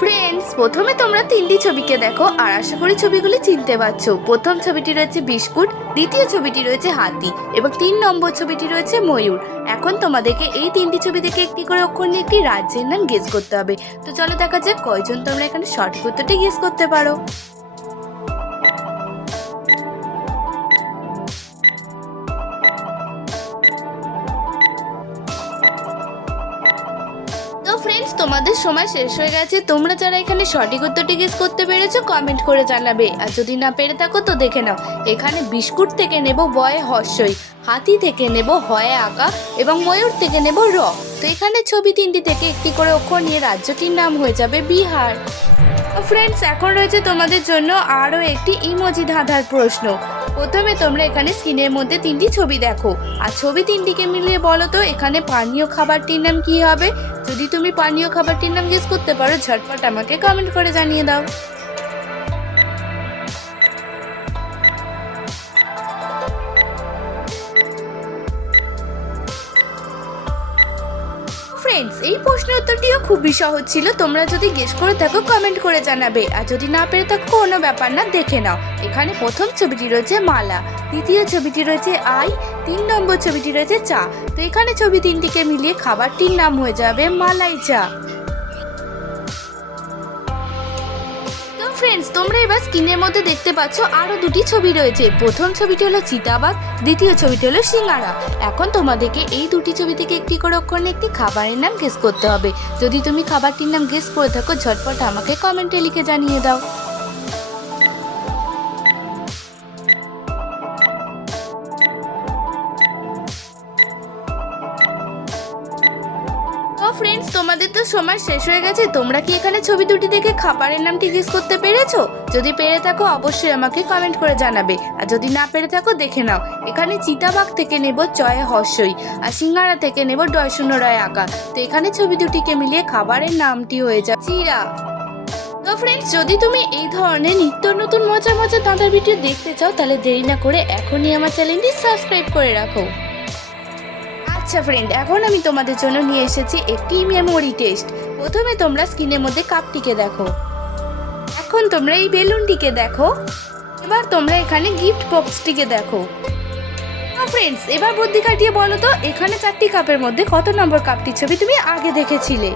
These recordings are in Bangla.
ফ্রেন্ডস, প্রথমে তোমরা তিনটি ছবিকে দেখো আর আশা করি ছবিগুলি চিনতে পারছো। প্রথম ছবিটি রয়েছে বিস্কুট, দ্বিতীয় ছবিটি রয়েছে হাতি এবং 3 নম্বর ছবিটি রয়েছে ময়ূর। এখন তোমাদেরকে এই তিনটি ছবি থেকে একটি করে অক্ষর নিয়ে একটি রাজ্যের নাম গেস করতে হবে। তো চলো দেখা যাক কয়জন তোমরা এখানে সঠিক উত্তরটি গেস করতে পারো। ফ্রেন্ডস, তোমাদের সময় শেষ হয়ে গেছে। তোমরা যারা এখানে সঠিক উত্তরটি গেস করতে পেরেছো কমেন্ট করে জানাবে, আর যদি না পেরে থাকো তো দেখে নাও। এখানে বিস্কুট থেকে নেব বয়ে হর্ষই, হাতি থেকে নেব হয়ে আঁকা এবং ময়ূর থেকে নেব র। তো এখানে ছবি তিনটি থেকে একটি করে অক্ষর নিয়ে রাজ্যটির নাম হয়ে যাবে বিহার। ফ্রেন্ডস, এখন রয়েছে তোমাদের জন্য আরও একটি ইমোজি ধাঁধার প্রশ্ন। প্রথমে তোমরা এখানে স্ক্রিনের মধ্যে তিনটি ছবি দেখো আর ছবি তিনটিকে মিলিয়ে বলো তো এখানে পানীয় খাবারটির নাম কি হবে। যদি তুমি পানীয় খাবারটির নাম গেস করতে পারো ঝটপট আমাকে কমেন্ট করে জানিয়ে দাও। ফ্রেন্ডস, এই প্রশ্নের উত্তরটিও খুবই সহজ ছিল। তোমরা যদি গেস করে থাকো কমেন্ট করে জানাবে, আর যদি না পেরে থাকো কোনো ব্যাপার না, দেখে নাও। এখানে প্রথম ছবিটি রয়েছে মালা, দ্বিতীয় ছবিটি রয়েছে আই, 3 নম্বর ছবিটি রয়েছে চা। তো এখানে ছবি তিনটিকে মিলিয়ে খাবারটির নাম হয়ে যাবে মালাই চা। ফ্রেন্ডস, তোমরা এবার স্ক্রিনের মধ্যে দেখতে পাচ্ছ আরো দুটি ছবি রয়েছে। প্রথম ছবিটি হলো চিতাবাঘ, দ্বিতীয় ছবিটি হলো সিঙ্গারা। এখন তোমাদেরকে এই দুটি ছবি থেকে একটি করে অক্ষর নিয়ে একটি খাবারের নাম গেস করতে হবে। যদি তুমি খাবারটির নাম গেস করে থাকো ঝটপট আমাকে কমেন্টে লিখে জানিয়ে দাও। ফ্রেন্ডস, তোমাদের তো সময় শেষ হয়ে গেছে। তোমরা কি এখানে ছবি দুটি থেকে খাবারের নামটি গেস করতে পেরেছো? যদি পেরে থাকো অবশ্যই আমাকে কমেন্ট করে জানাবে, আর যদি না পেরে থাকো দেখে নাও। এখানে চিতাবাঘ থেকে নেব চয়ে হর্ষই আর সিঙ্গারা থেকে নেব ডয় শূন্য রয় আঁকা। তো এখানে ছবি দুটিকে মিলিয়ে খাবারের নামটি হয়ে যায় চিরা। তো ফ্রেন্ডস, যদি তুমি এই ধরনের নিত্য নতুন মজার মজার ধাঁধার ভিডিও দেখতে চাও তাহলে দেরি না করে এখনই আমার চ্যানেলটি সাবস্ক্রাইব করে রাখো। আচ্ছা ফ্রেন্ড, এখন আমি তোমাদের জন্য নিয়ে এসেছি একটি মেমোরি টেস্ট। প্রথমে তোমরা স্ক্রিনের মধ্যে কাপটিকে দেখো, এখন তোমরা এই বেলুনটিকে দেখো, এবার তোমরা এখানে গিফট বক্সটিকে দেখো। ফ্রেন্ডস, এবার বুদ্ধি খাটিয়ে বলো তো এখানে 4টি কাপের মধ্যে কত নম্বর কাপটির ছবি তুমি আগে দেখেছিলে?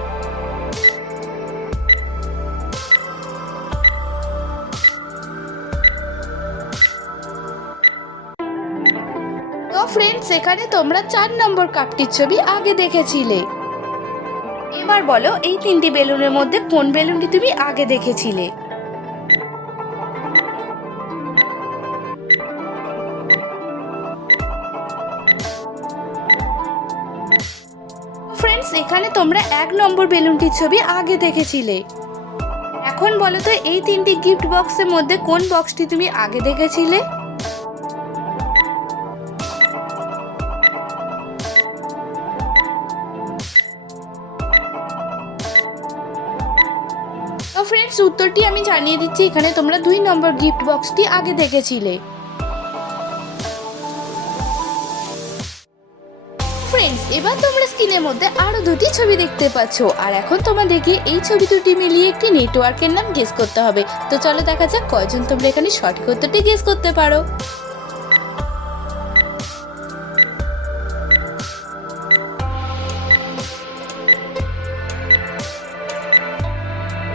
ফ্রেন্ডস, এখানে তোমরা 4 নম্বর কাপটির ছবি আগে দেখেছিলে। এবার বলো এই 3টি বেলুনের মধ্যে কোন বেলুনটি তুমি আগে দেখেছিলে? ফ্রেন্ডস, এখানে তোমরা 1 নম্বর বেলুনটির ছবি আগে দেখেছিলে। এখন বলো তো এই 3টি গিফট বক্সের মধ্যে কোন বক্সটি তুমি আগে দেখেছিলে? ফ্রেন্ডস, উত্তরটি আমি জানিয়ে দিচ্ছি। এখানে তোমরা 2 নম্বর গিফট বক্সটি আগে দেখেছিলে। ফ্রেন্ডস, এবার তোমরা স্ক্রিনের মধ্যে আরো দুটি ছবি দেখতে পাচ্ছ, আর এখন তোমাদেরকে এই ছবি দুটি মিলিয়ে একটি নেটওয়ার্কের নাম গেস করতে হবে। তো চলো দেখা যাক কয়জন তোমরা এখানে সঠিক উত্তরটি গেস করতে পারো।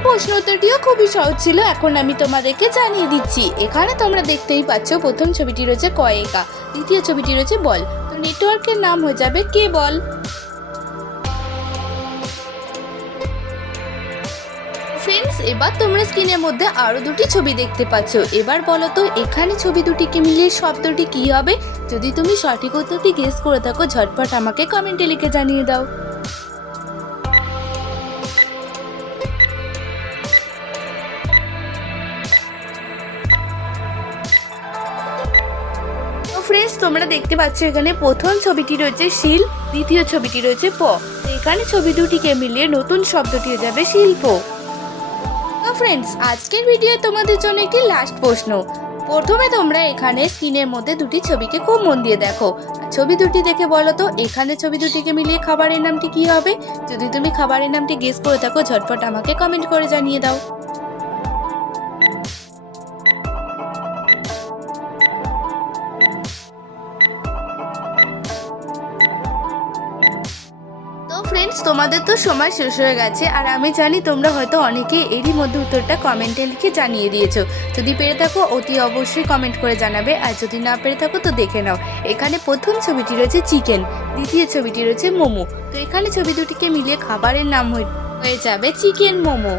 প্রশ্ন উত্তরটিও খুবই সহজ ছিল। এখন আমি তোমাদেরকে জানিয়ে দিচ্ছি। এখানে তোমরা দেখতেই পাচ্ছ প্রথম ছবিটি রয়েছে কয়েকা, দ্বিতীয় ছবিটি রয়েছে বল। তো নেটওয়ার্কের নাম হয়ে যাবে কেবল। ফ্রেন্ডস, এবার তোমরা স্ক্রিনের মধ্যে আরো দুটি ছবি দেখতে পাচ্ছ। এবার বলো তো এখানে ছবি দুটিকে মিলিয়ে শব্দটি কি হবে? যদি তুমি সঠিক উত্তরটি গেস করে থাকো ঝটপট আমাকে কমেন্টে লিখে জানিয়ে দাও। ফ্রেন্ডস, তোমরা দেখতে পাচ্ছ এখানে প্রথম ছবিটি রয়েছে শিল, দ্বিতীয় ছবিটি রয়েছে প। এখানে ছবি দুটিকে মিলিয়ে নতুন শব্দটি হয়ে যাবে শিল্প। ফ্রেন্ডস, আজকের ভিডিও তোমাদের জন্য একটি লাস্ট প্রশ্ন। প্রথমে তোমরা এখানে স্ক্রিনের মধ্যে দুটি ছবিকে খুব মন দিয়ে দেখো। ছবি দুটি দেখে বলো তো এখানে ছবি দুটিকে মিলিয়ে খাবারের নামটি কি হবে? যদি তুমি খাবারের নামটি গেস করে থাকো ঝটপট আমাকে কমেন্ট করে জানিয়ে দাও। তো ফ্রেন্ডস, তোমাদের তো সময় শেষ হয়ে গেছে আর আমি জানি তোমরা হয়তো অনেকেই এরই মধ্যে উত্তরটা কমেন্টে লিখে জানিয়ে দিয়েছো। যদি পেরে থাকো অতি অবশ্যই কমেন্ট করে জানাবে, আর যদি না পেরে থাকো তো দেখে নাও। এখানে প্রথম ছবিটি রয়েছে চিকেন, দ্বিতীয় ছবিটি রয়েছে মোমো। তো এখানে ছবি দুটিকে মিলিয়ে খাবারের নাম হয়ে যাবে চিকেন মোমো।